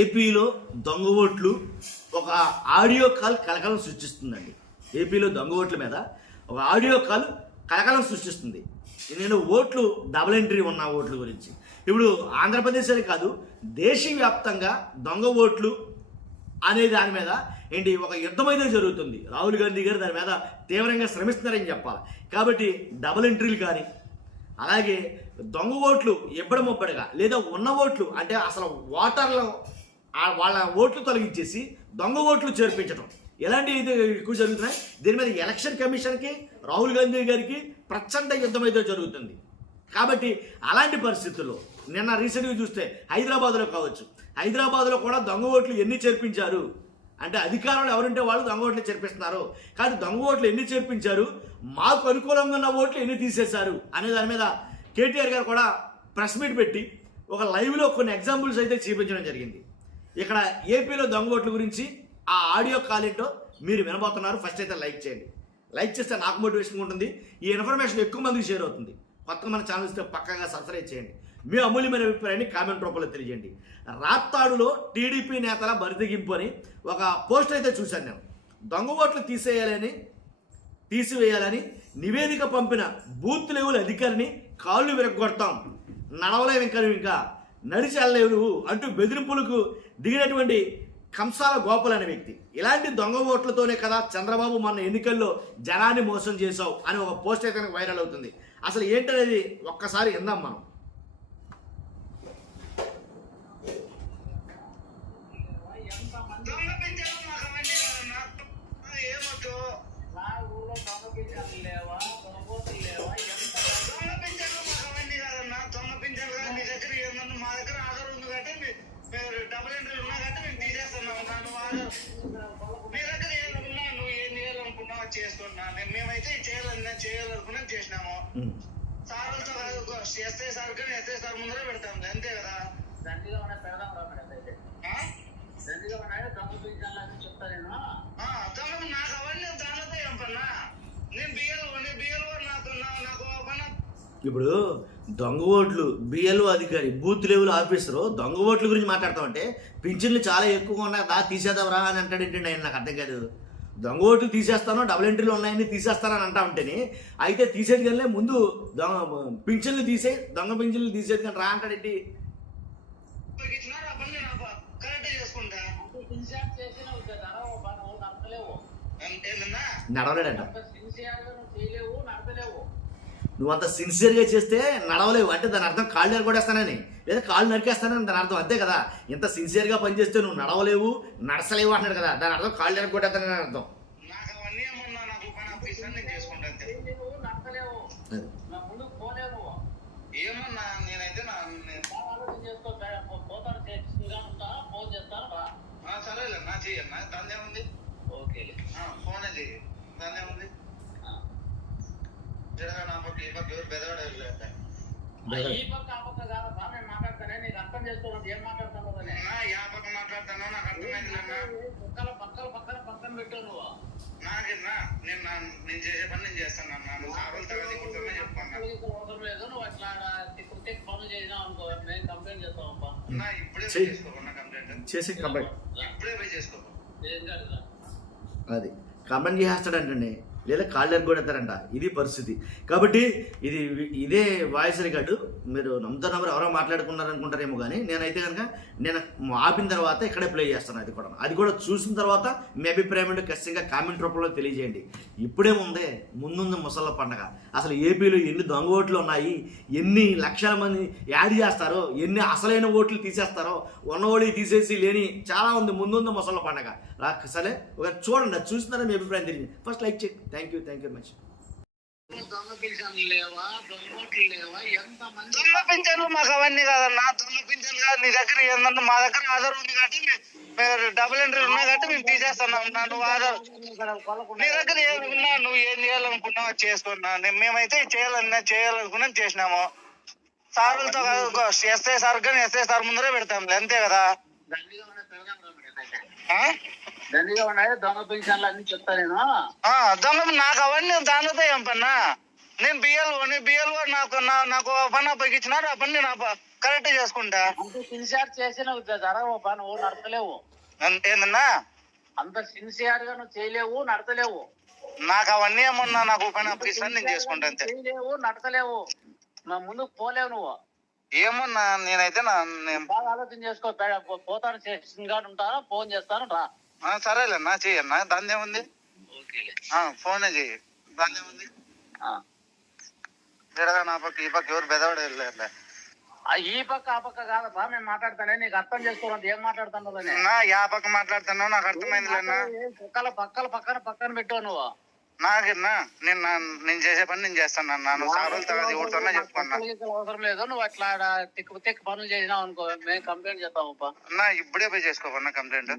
ఏపీలో దొంగ ఓట్లు ఒక ఆడియో కాల్ కలకలం సృష్టిస్తుందండి. ఏపీలో దొంగ ఓట్ల మీద ఒక ఆడియో కాల్ కలకలం సృష్టిస్తుంది. నేను ఓట్లు డబుల్ ఎంట్రీ ఉన్న ఓట్ల గురించి ఇప్పుడు ఆంధ్రప్రదేశ్ అని కాదు, దేశవ్యాప్తంగా దొంగ ఓట్లు అనే దాని మీద ఏంటి ఒక యుద్ధం అయితే జరుగుతుంది. రాహుల్ గాంధీ గారు దాని మీద తీవ్రంగా శ్రమిస్తున్నారని చెప్పాలి. కాబట్టి డబుల్ ఎంట్రీలు కానీ అలాగే దొంగ ఓట్లు ఇబ్బడముబ్బడిగా లేదా ఉన్న ఓట్లు అంటే అసలు ఓటర్లు వాళ్ళ ఓట్లు తొలగించేసి దొంగ ఓట్లు చేర్పించడం ఇలాంటివి అయితే ఎక్కువ జరుగుతున్నాయి. దీని మీద ఎలక్షన్ కమిషన్కి రాహుల్ గాంధీ గారికి ప్రచండ యుద్ధం అయితే జరుగుతుంది. కాబట్టి అలాంటి పరిస్థితుల్లో నిన్న రీసెంట్గా చూస్తే హైదరాబాద్లో కావచ్చు, హైదరాబాద్లో కూడా దొంగ ఓట్లు ఎన్ని చేర్పించారు అంటే అధికారులు ఎవరుంటే వాళ్ళు దొంగ ఓట్లు చేర్పిస్తున్నారు. కానీ దొంగ ఓట్లు ఎన్ని చేర్పించారు, మాకు అనుకూలంగా ఉన్న ఓట్లు ఎన్ని తీసేశారు అనే దాని మీద కేటీఆర్ గారు కూడా ప్రెస్ మీట్ పెట్టి ఒక లైవ్లో కొన్ని ఎగ్జాంపుల్స్ అయితే చూపించడం జరిగింది. ఇక్కడ ఏపీలో దొంగ ఓట్ల గురించి ఆ ఆడియో కాల్ ఏంటో మీరు వినబోతున్నారు. ఫస్ట్ అయితే లైక్ చేయండి. లైక్ చేస్తే నాకు మోటివేషన్ ఉంటుంది, ఈ ఇన్ఫర్మేషన్ ఎక్కువ మందికి షేర్ అవుతుంది. కొత్తగా మన ఛానల్ ఇస్తే పక్కగా సబ్స్క్రైబ్ చేయండి. మీ అమూల్యమైన అభిప్రాయాన్ని కామెంట్ రూపంలో తెలియజేయండి. రాప్తాడులో టీడీపీ నేతల బరితెగింపు అని ఒక పోస్ట్ అయితే చూశాను నేను. దొంగ ఓట్లు తీసివేయాలని నివేదిక పంపిన బూత్ లెవెల్ అధికారిని కాళ్ళు విరగొడతాం, నడవలేవు ఇంకా నడిచి వెళ్ళలేవు అంటూ బెదిరింపులకు దిగినటువంటి కంసాల గోపాల్ అనే వ్యక్తి. ఇలాంటి దొంగ ఓట్లతోనే కదా చంద్రబాబు మొన్న ఎన్నికల్లో జనాన్ని మోసం చేశావు అని ఒక పోస్ట్ అయితే వైరల్ అవుతుంది. అసలు ఏంటనేది ఒక్కసారి విందాం మనం. డబుల్ ఎంట్రీ ఉన్నా కాబట్టి మేము తీసేస్తున్నాము. మీ దగ్గర ఏమనుకున్నా నువ్వు ఏం చేయాలనుకున్నావు చేసుకున్నా. మేమైతే చేయాలనుకున్నా చేసినాము. సార్లతో ఎస్ఐ సార్ కానీ ఎస్ఐ సార్ ముందరే పెడతాం అంతే కదా. దొంగ నాకు అవన్నీ దానితో ఏం పన్నా. నేను బిఎల్ఓ నాకు పన్నా. ఇప్పుడు దొంగ ఓట్లు బిఎల్ఓ అధికారి బూత్ లెవెల్ ఆఫీసరు దొంగ ఓట్ల గురించి మాట్లాడతామంటే పింఛన్లు చాలా ఎక్కువగా ఉన్నాయి తీసేద్దాంరా అని అంటాడు ఏంటండి ఆయన? నాకు అర్థం కాదు. దొంగ ఓట్లు తీసేస్తాను, డబుల్ ఎంట్రీలు ఉన్నాయని తీసేస్తానని అంటా ఉంటేనే అయితే తీసేది కానీ ముందు పింఛన్లు దొంగ పింఛన్లు తీసేది కానీ రా అంటాడేంటి? నడవలేడంట. నువ్వు అంత సిన్సియర్గా చేస్తే నడవలేవు అంటే దాని అర్థం కాళ్ళు నరకొడేస్తానని లేదా కాళ్ళు నరికేస్తానని దాని అర్థం అంతే కదా. ఇంత సిన్సియర్గా పనిచేస్తే నువ్వు నడవలేవు నడసలేవు అంటున్నాడు కదా, దాని అర్థం కాళ్ళు నరకొడేస్తానని అర్థం. ఏమన్నా నేనైతే సరేలే నా చెయ్యన్నా దాన్ని ఏముంది. ఓకే ఫోనే చెయ్యి దాన్ని ఏముంది. నేను చేసే పని నేను చేస్తాను. ఇప్పుడే చేసుకోకుండా ఇప్పుడే చేసుకో. అది కంప్లైంట్ చేస్తాడంటండి లేదా కాళ్ళు ఎరగొడతారంట. ఇది పరిస్థితి. కాబట్టి ఇదే వాయిస్ రికార్డు మీరు నమ్ముతున్నవారు ఎవరో మాట్లాడుకున్నారనుకుంటారేమో కానీ నేనైతే కనుక నేను ఆపిన తర్వాత ఇక్కడే ప్లే చేస్తాను. అది కూడా చూసిన తర్వాత మీ అభిప్రాయం ఏంటో ఖచ్చితంగా కామెంట్ రూపంలో తెలియజేయండి. ఇప్పుడేముందే ముందుంది ముసళ్ళ పండగ. అసలు ఏపీలో ఎన్ని దొంగ ఓట్లు ఉన్నాయి, ఎన్ని లక్షల మంది యాడ్ చేస్తారో, ఎన్ని అసలైన ఓట్లు తీసేస్తారో, ఉన్న ఓడి తీసేసి లేని చాలా ఉంది. ముందుంది ముసళ్ళ పండగ. సరే ఒక చూడండి, అది చూస్తున్నారా మీ అభిప్రాయం తెలియదు. ఫస్ట్ లైక్ చేయండి. Thank you very much. దొంగ పింఛన్లు మాకు అవన్నీ కాదన్నా. దొంగ పింఛన్లు కాదు నీ దగ్గర ఏంటంటే మా దగ్గర ఆధార్ ఉంది కాబట్టి డబుల్ ఎంట్రీ ఉన్నాయి కాబట్టి మేము తీసేస్తున్నాం. నువ్వు ఆధార్ నీ దగ్గర ఏమనుకున్నా నువ్వు ఏం చేయాలనుకున్నావు చేసుకున్నా. మేమైతే చేయాలనుకున్నా చేసినాము. సార్లతో ఎస్ఐ సార్ కానీ ఎస్ఐ సార్ ముందరే పెడతాం అంతే కదా. దొంగ పింఛన్లు అన్ని చెప్తా నేను. దొంగ నాకు అవన్నీ దానితో ఏం పన్నా. నేను బిఎల్ఓ నాకు పని అప్పగించినారు. ఆ పని నేను కరెక్ట్ చేసుకుంటా. అంత సిన్సియర్ చేసి నువ్వు జరగవు పని, నువ్వు నడతలేవు. ఏందన్నా అంత సిన్సియర్ గా నువ్వు చేయలేవు, నడతలేవు. నాకు అవన్నీ ఏమన్నా నాకు పని అప్పగిస్తాను, నేను చేసుకుంటా అంతే. చేయలేవు, నడతలేవు, నా ముందుకు పోలేవు నువ్వు. ఏమన్నా నేనైతే నేను బాగా ఆలోచన చేసుకో. పోతాను, స్టేషన్ గార్డ్ ఉంటాను, ఫోన్ చేస్తాను, రా. సరేలేనా, చెయ్యన్నా, దాని ఏముంది. ఫోనే చెయ్యి, దాని ఏముంది. విడగా నా పక్క ఈ పక్క ఎవరు బెదవాడు వెళ్ళలే. ఈ పక్క ఆ పక్క కాదప్పా, నేను మాట్లాడతానే, నీకు అర్థం చేసుకోవాలి ఏం మాట్లాడుతున్నావు. యా పక్క మాట్లాడుతున్నావు నాకు అర్థమైందిలేనా. పక్కన పెట్టావు నువ్వు. నాకేనా నేను చేసే పని నేను చేస్తాను. నువ్వు సారులు తర్వాత ఎవరితోనే చెప్పుకున్నా. అవసరం లేదు, నువ్వు అట్లా తిక్కు తిక్కు పనులు చేసినావు అనుకో, మేము కంప్లైంట్ చేస్తామప్పా. ఇప్పుడే పోయి చేసుకోపన్నా కంప్లైంట్.